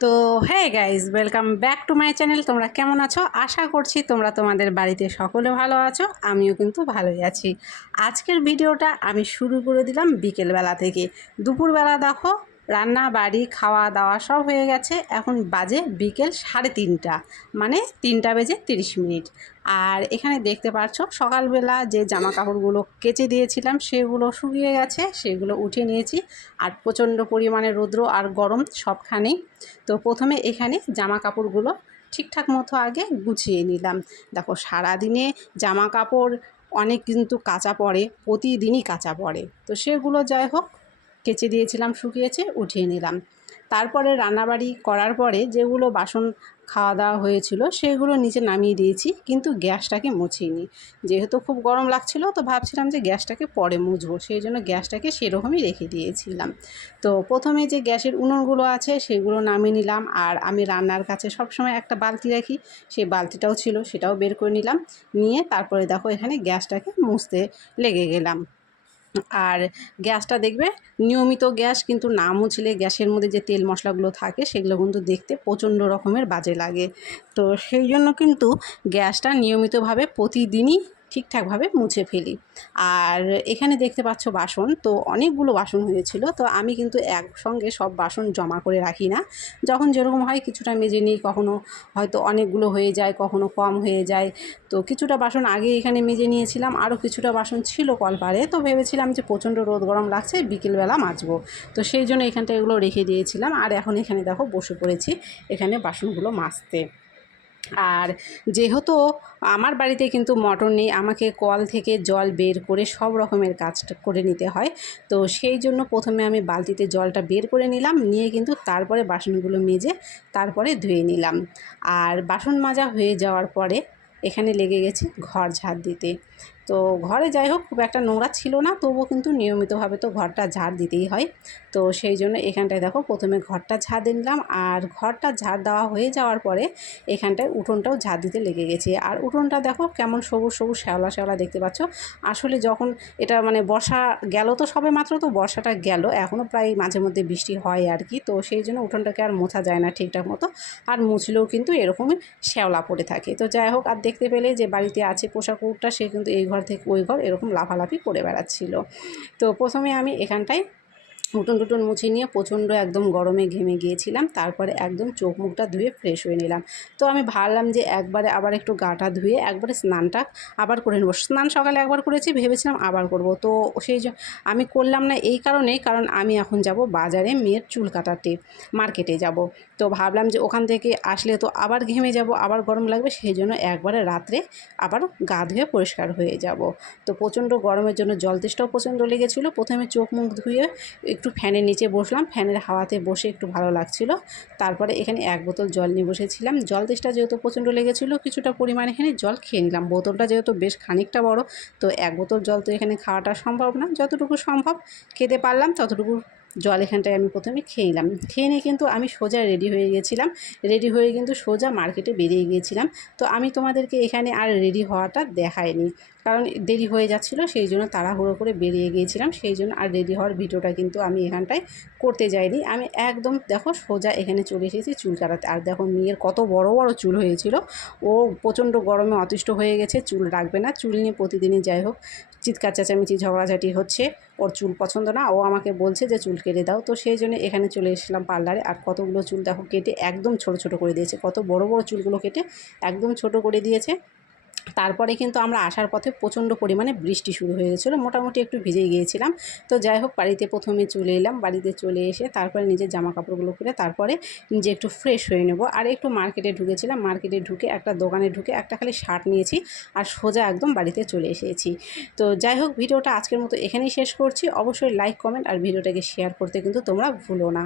তো হ্যাঁ guys welcome back to my channel তোমরা কেমন আছো? আশা করছি তোমরা তোমাদের বাড়িতে সকলে ভালো আছো, আমিও কিন্তু ভালোই আছি। আজকের ভিডিওটা আমি শুরু করে দিলাম বিকেলবেলা থেকে। দুপুরবেলা দেখো রান্না, বাড়ি, খাওয়া দাওয়া সব হয়ে গেছে। এখন বাজে বিকেল সাড়ে তিনটা মানে তিনটা বেজে তিরিশ মিনিট। আর এখানে দেখতে পাচ্ছ সকালবেলা যে জামা কাপড়গুলো কেচে দিয়েছিলাম, সেগুলো শুকিয়ে গেছে, সেগুলো উঠিয়ে নিয়েছি। আর প্রচণ্ড পরিমাণে রৌদ্র আর গরম সবখানেই। তো প্রথমে এখানে জামা কাপড়গুলো ঠিকঠাক মতো আগে গুছিয়ে নিলাম। দেখো, সারাদিনে জামা কাপড় অনেক কিন্তু কাঁচা পড়ে, প্রতিদিনই কাঁচা পড়ে। তো সেগুলো যাই হোক কেচে দিয়েছিলাম, শুকিয়েছে, উঠিয়ে নিলাম। তারপরে রান্নাবাড়ি করার পরে যেগুলো বাসন খাওয়া দাওয়া হয়েছিল সেগুলো নিচে নামিয়ে দিয়েছি, কিন্তু গ্যাসটাকে মুছিনি। যেহেতু খুব গরম লাগছিল, তো ভাবছিলাম যে গ্যাসটাকে পরে মুছবো, সেই জন্য গ্যাসটাকে সেরকমই রেখে দিয়েছিলাম। তো প্রথমে যে গ্যাসের উনুনগুলো আছে সেগুলো নামিয়ে নিলাম, আর আমি রান্নার কাছে সবসময় একটা বালতি রাখি, সেই বালতিটাও ছিল, সেটাও বের করে নিলাম। নিয়ে তারপরে দেখো এখানে গ্যাসটাকে মুছতে লেগে গেলাম। আর গ্যাসটা দেখবে, নিয়মিত গ্যাস কিন্তু না মুছলে গ্যাসের মধ্যে যে তেল মশলাগুলো থাকে সেগুলো কিন্তু দেখতে প্রচণ্ড রকমের বাজে লাগে। তো সেই জন্য কিন্তু গ্যাসটা নিয়মিতভাবে প্রতিদিনই ঠিকঠাকভাবে মুছে ফেলি। আর এখানে দেখতে পাচ্ছ বাসন, তো অনেকগুলো বাসন হয়েছিল, তো আমি কিন্তু একসঙ্গে সব বাসন জমা করে রাখি না। যখন যেরকম হয় কিছুটা মেজে নিই, কখনো হয়তো অনেকগুলো হয়ে যায়, কখনো কম হয়ে যায়। তো কিছুটা বাসন আগে এখানে মেজে নিয়েছিলাম, আরও কিছুটা বাসন ছিল কলপারে, তো ভেবেছিলাম যে প্রচণ্ড রোদ গরম লাগছে, বিকেলবেলা মাজবো। তো সেই জন্য এখানটা এগুলো রেখে দিয়েছিলাম, আর এখন এখানে দেখো বসে পড়েছি, এখানে বাসনগুলো মাজতে। আর যেহেতু আমার বাড়িতে কিন্তু মটর নেই, আমাকে কল থেকে জল বের করে সব রকমের কাজটা করে নিতে হয়। তো সেই জন্য প্রথমে আমি বালতিতে জলটা বের করে নিলাম, নিয়ে কিন্তু তারপরে বাসনগুলো মেজে তারপরে ধুয়ে নিলাম। আর বাসন মাজা হয়ে যাওয়ার পরে এখানে লেগে গেছে ঘর ঝাড় দিতে। তো ঘরে যাই হোক, খুব একটা নোংরা ছিল না, তবুও কিন্তু নিয়মিতভাবে তো ঘরটা ঝাড় দিতেই হয়। তো সেই জন্য এখানটায় দেখো, প্রথমে ঘরটা ঝাড় দিলাম আর ঘরটা ঝাড় দেওয়া হয়ে যাওয়ার পরে এখানটায় উঠোনটাও ঝাড় দিতে লেগে গেছে। আর উঠোনটা দেখো, কেমন সবুজ সবুজ শ্যাওলা শ্যাওলা দেখতে পাচ্ছ। আসলে যখন এটা মানে বর্ষা গেল তো সবে মাত্র, তো বর্ষাটা গেল এখনও প্রায় মাঝে মধ্যে বৃষ্টি হয় আর কি। তো সেই জন্য উঠোনটাকে আর মোছা যায় না ঠিকঠাক মতো, আর মুছলেও কিন্তু এরকমই শ্যাওলা পড়ে থাকে। তো যাই হোক, আর দেখতে পেলে যে বাড়িতে আছে পোশাক কুকুরটা সে কিন্তু এই ঘর থেকে ওই ঘর এরকম লাফালাফি করে বেড়াচ্ছিল। তো প্রথমে আমি এখানটায় উঠোন টুটুন মুছে নিয়ে প্রচণ্ড একদম গরমে ঘেমে গিয়েছিলাম। তারপরে একদম চোখ মুখটা ধুয়ে ফ্রেশ হয়ে নিলাম। তো আমি ভাবলাম যে একবারে আবার একটু গাটা ধুয়ে একবারে স্নানটা আবার করে নেব। স্নান সকালে একবার করেছি, ভেবেছিলাম আবার করব। তো সেই আমি করলাম না এই কারণে কারণ আমি এখন যাব বাজারে মেয়ের চুল কাটাতে মার্কেটে যাব। তো ভাবলাম যে ওখান থেকে আসলে তো আবার ঘেমে যাব, আবার গরম লাগবে, সেই জন্য একবারে রাত্রে আবার গা ধুয়ে পরিষ্কার হয়ে যাব। তো প্রচণ্ড গরমের জন্য জল তেষ্টাও প্রচণ্ড লেগেছিলো। প্রথমে চোখ মুখ ধুয়ে একটু ফ্যানের নিচে বসলাম। ফ্যানের হাওয়াতে বসে একটু ভালো লাগছিল। তারপরে এখানে এক বোতল জল নিয়ে বসেছিলাম। জল তেষ্টা যেহেতু প্রচণ্ড লেগেছিল, কিছুটা পরিমাণে এখানে জল খেয়ে নিলাম। বোতলটা যেহেতু বেশ খানিকটা বড়, তো এক বোতল জল তো এখানে খাওয়াটা সম্ভব না। যতটুকু সম্ভব খেতে পারলাম, ততটুকু জল এখানটায় আমি প্রথমে খেয়ে নিলাম। খেয়ে নিয়ে কিন্তু আমি সোজা রেডি হয়ে গেছিলাম। রেডি হয়ে কিন্তু সোজা মার্কেটে বেরিয়ে গিয়েছিলাম। তো আমি তোমাদেরকে এখানে আর রেডি হওয়াটা দেখাইনি। কারণ দেরি হয়ে যাচ্ছিল, সেই জন্য তাড়াহুড়ো করে বেরিয়ে গিয়েছিলাম। সেই জন্য আর রেডি হওয়ার ভিডিওটা কিন্তু আমি এখানটায় করতে যাইনি। আমি একদম দেখো সোজা এখানে চলে এসেছি চুল কাটাতে। আর দেখো মেয়ের কত বড় বড় চুল হয়েছিল। ও প্রচণ্ড গরমে অতিষ্ঠ হয়ে গেছে, চুল রাখবে না। চুল নিয়ে প্রতিদিনই যাই হোক, চিৎকার, চেঁচামেচি, ঝগড়াঝাটি হচ্ছে। ওর চুল পছন্দ না, ও আমাকে বলছে যে চুল কেটে দাও। তো সেই জন্য এখানে চলে এসেছিলাম পার্লারে আর কতগুলো চুল দেখো কেটে একদম ছোট ছোট করে দিয়েছে। কত বড় বড় চুলগুলো কেটে একদম ছোট করে দিয়েছে। তারপরে কিন্তু আমরা আসার পথে প্রচণ্ড পরিমাণে বৃষ্টি শুরু হয়ে গেছিল, মোটামুটি একটু ভিজে গিয়েছিলাম। তো যাই হোক, বাড়িতে প্রথমে চলে এলাম, বাড়িতে চলে এসে তারপরে নিজের জামা কাপড়গুলো করে তারপরে নিজে একটু ফ্রেশ হয়ে নেব। আর একটু মার্কেটে ঢুকেছিলাম, মার্কেটে ঢুকে একটা দোকানে ঢুকে একটা খালি শার্ট নিয়েছি আর সোজা একদম বাড়িতে চলে এসেছি। তো যাই হোক, ভিডিওটা আজকের মতো এখানেই শেষ করছি। অবশ্যই লাইক কমেন্ট আর ভিডিওটাকে শেয়ার করতে কিন্তু তোমরা ভুলো না।